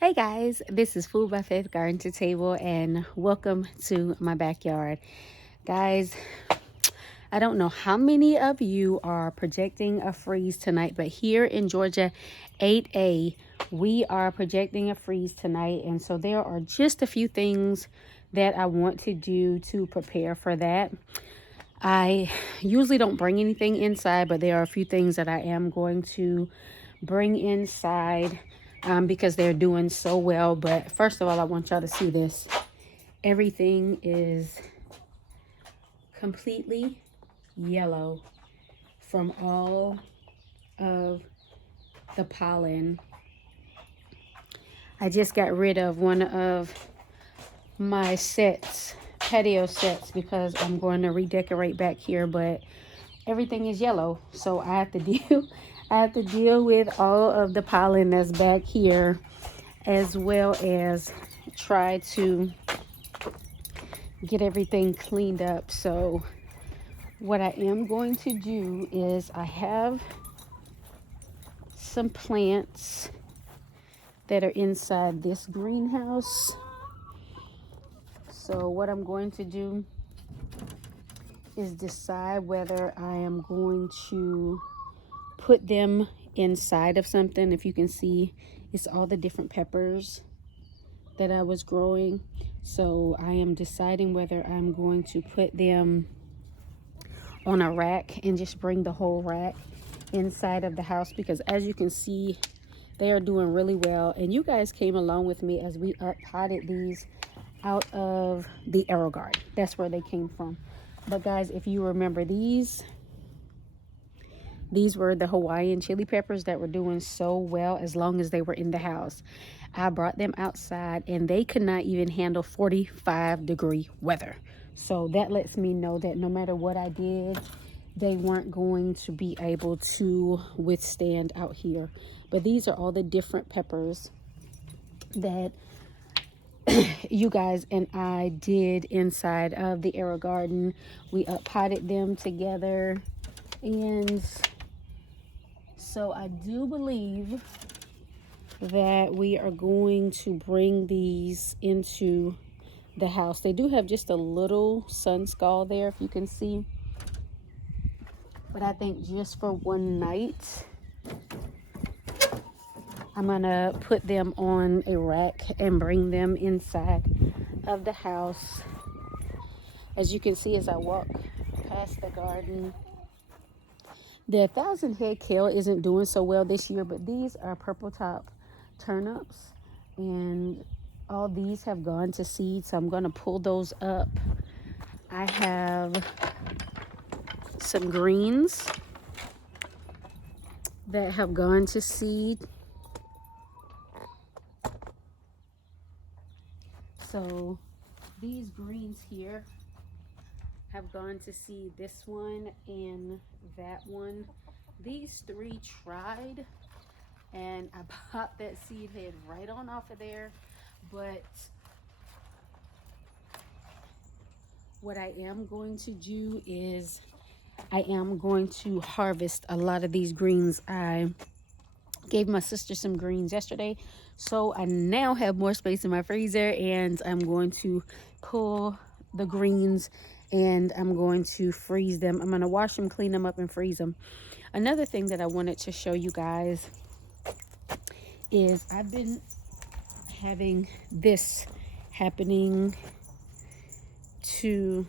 Hey guys, this is Food by Faith Garden to Table, and welcome to my backyard. Guys, I don't know how many of you are projecting a freeze tonight, but here in Georgia 8A, we are projecting a freeze tonight, and so there are just a few things that I want to do to prepare for that. I usually don't bring anything inside, but there are a few things that I am going to bring inside because they're doing so well. But first of all, I want y'all to see this. Everything is completely yellow from all of the pollen. I just got rid of one of my patio sets, because I'm going to redecorate back here, but everything is yellow, so I have to deal with all of the pollen that's back here, as well as try to get everything cleaned up. So what I am going to do is, I have some plants that are inside this greenhouse. So what I'm going to do is decide whether I am going to put them inside of something. If you can see, it's all the different peppers that I was growing. So I am deciding whether I'm going to put them on a rack and just bring the whole rack inside of the house, because as you can see, they are doing really well. And you guys came along with me as we potted these out of the AeroGarden. That's where they came from. But guys, if you remember, these were the Hawaiian chili peppers that were doing so well as long as they were in the house. I brought them outside and they could not even handle 45-degree weather. So that lets me know that no matter what I did, they weren't going to be able to withstand out here. But these are all the different peppers that you guys and I did inside of the AeroGarden. We potted them together, and so I do believe that we are going to bring these into the house. They do have just a little sun scald there, if you can see, but I think just for one night I'm gonna put them on a rack and bring them inside of the house. As you can see, as I walk past the garden, the 1,000-head kale isn't doing so well this year, but these are purple top turnips, and all these have gone to seed, so I'm going to pull those up. I have some greens that have gone to seed. So these greens here have gone to seed, this one and that one. These three tried, and I popped that seed head right on off of there. But what I am going to do is I am going to harvest a lot of these greens. I gave my sister some greens yesterday, so I now have more space in my freezer, and I'm going to pull the greens and I'm going to freeze them. I'm going to wash them, clean them up, and freeze them. Another thing that I wanted to show you guys is I've been having this happening to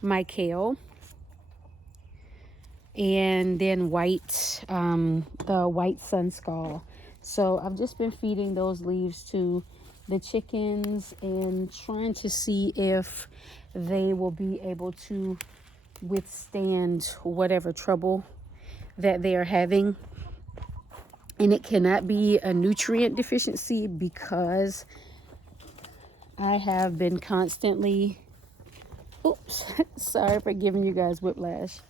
my kale, and then the white sun scald. So I've just been feeding those leaves to the chickens and trying to see if they will be able to withstand whatever trouble that they are having. And it cannot be a nutrient deficiency, because I have been constantly, oops, sorry for giving you guys whiplash,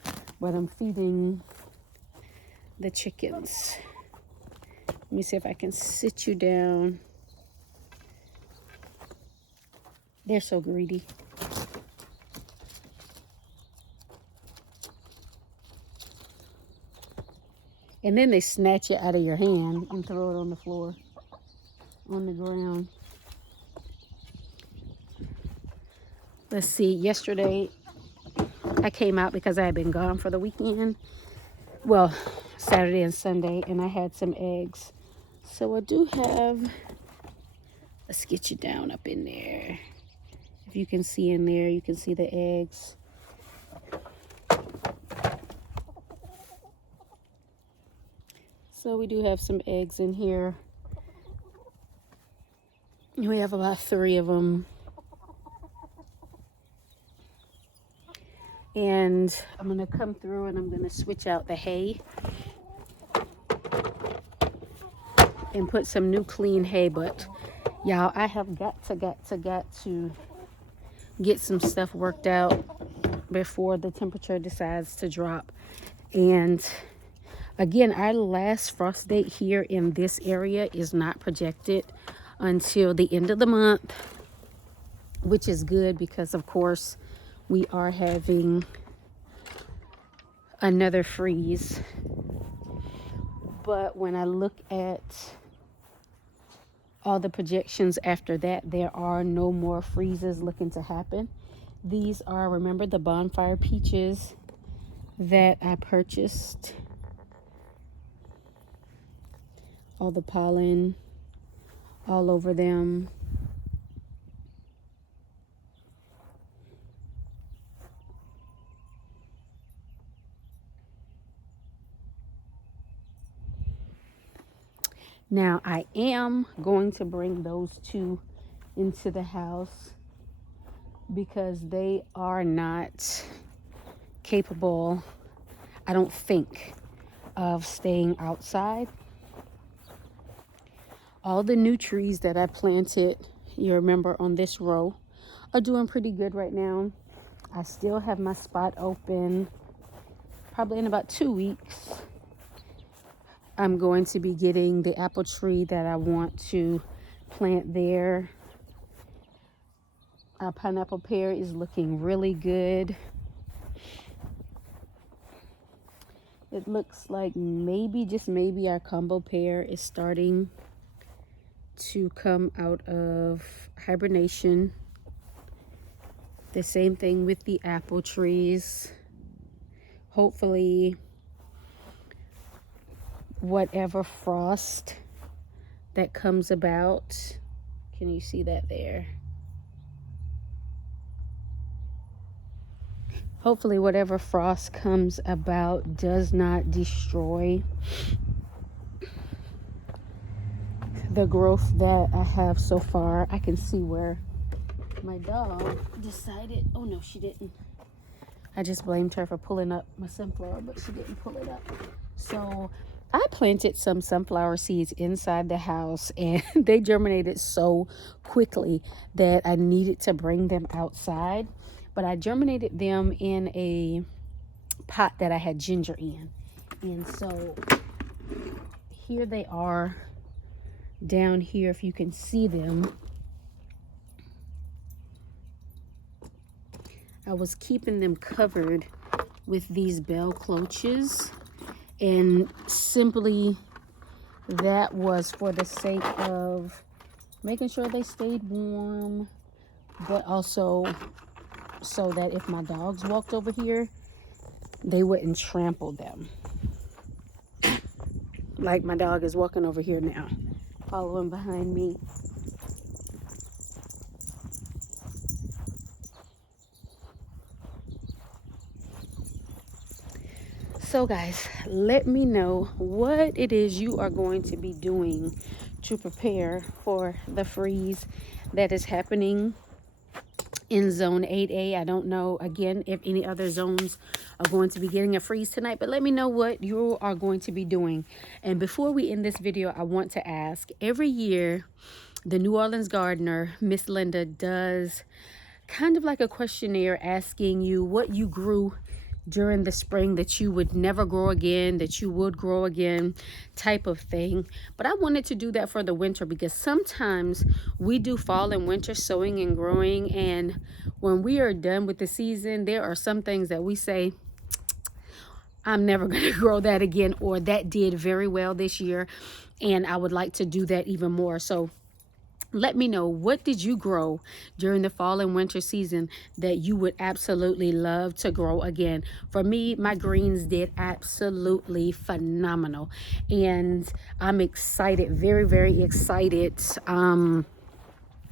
but I'm feeding the chickens. Let me see if I can sit you down. They're so greedy. And then they snatch it out of your hand and throw it on the floor, on the ground. Let's see, yesterday I came out because I had been gone for the weekend. Well, Saturday and Sunday, and I had some eggs. So I do have, let's get you down up in there. If you can see in there, you can see the eggs. So we do have some eggs in here. We have about 3 of them. And I'm going to come through and I'm going to switch out the hay and put some new clean hay. But y'all, I have got to get some stuff worked out before the temperature decides to drop. And again, our last frost date here in this area is not projected until the end of the month, which is good because, of course, we are having another freeze. But when I look at all the projections after that, there are no more freezes looking to happen. These are, remember, the bonfire peaches that I purchased. All the pollen all over them. Now, I am going to bring those 2 into the house because they are not capable, I don't think, of staying outside. All the new trees that I planted, you remember, on this row are doing pretty good right now. I still have my spot open. Probably in about 2 weeks, I'm going to be getting the apple tree that I want to plant there. Our pineapple pear is looking really good. It looks like maybe, just maybe, our combo pear is starting to come out of hibernation. The same thing with the apple trees. Hopefully, whatever frost that comes about, can you see that there? Hopefully whatever frost comes about does not destroy the growth that I have so far. I can see where my dog decided, oh no, she didn't. I just blamed her for pulling up my sunflower, but she didn't pull it up. So I planted some sunflower seeds inside the house and they germinated so quickly that I needed to bring them outside. But I germinated them in a pot that I had ginger in. And so here they are down here, if you can see them. I was keeping them covered with these bell cloches, and simply that was for the sake of making sure they stayed warm, but also so that if my dogs walked over here, they wouldn't trample them. Like my dog is walking over here now, following behind me. So guys, let me know what it is you are going to be doing to prepare for the freeze that is happening in zone 8A. I don't know, again, if any other zones are going to be getting a freeze tonight, but let me know what you are going to be doing. And before we end this video, I want to ask, every year the New Orleans gardener, Miss Linda, does kind of like a questionnaire asking you what you grew during the spring that you would never grow again, that you would grow again, type of thing. But I wanted to do that for the winter because sometimes we do fall and winter sowing and growing, and when we are done with the season, there are some things that we say, I'm never going to grow that again, or that did very well this year, and I would like to do that even more. So let me know, what did you grow during the fall and winter season that you would absolutely love to grow again? For me, my greens did absolutely phenomenal, and I'm excited, very, very excited,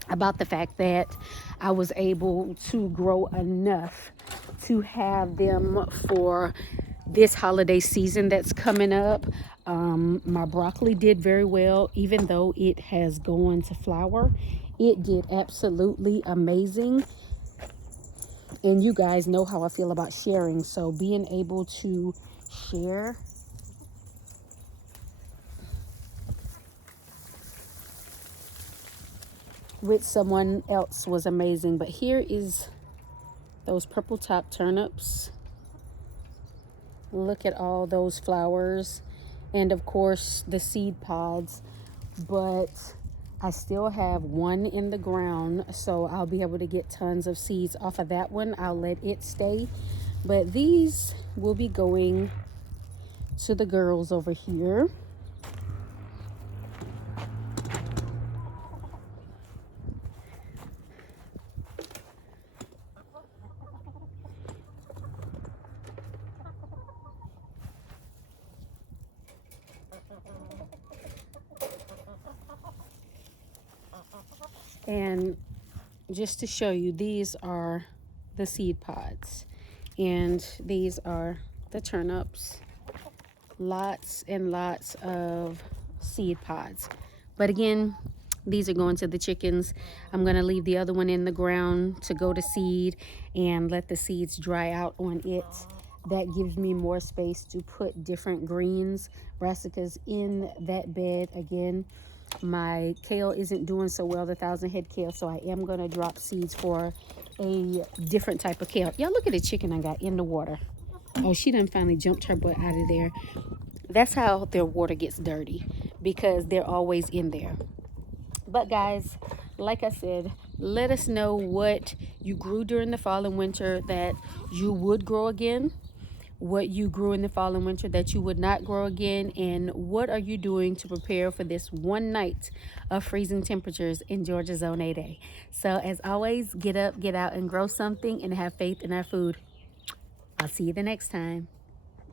about the fact that I was able to grow enough to have them for this holiday season that's coming up. My broccoli did very well, even though it has gone to flower. It did absolutely amazing. And you guys know how I feel about sharing. So being able to share with someone else was amazing. But here is those purple top turnips. Look at all those flowers, and of course the seed pods. But I still have one in the ground, so I'll be able to get tons of seeds off of that one. I'll let it stay, but these will be going to the girls over here. And just to show you, these are the seed pods, and these are the turnips. Lots and lots of seed pods. But again, these are going to the chickens. I'm going to leave the other one in the ground to go to seed and let the seeds dry out on it. That gives me more space to put different greens, brassicas in that bed. Again, my kale isn't doing so well, the 1,000 head kale, so I am going to drop seeds for a different type of kale. Y'all look at the chicken I got in the water. Oh, she done finally jumped her butt out of there. That's how their water gets dirty, because they're always in there. But guys, like I said, let us know what you grew during the fall and winter that you would grow again, what you grew in the fall and winter that you would not grow again, and what are you doing to prepare for this one night of freezing temperatures in Georgia Zone 8A. So as always, get up, get out, and grow something, and have faith in our food. I'll see you the next time.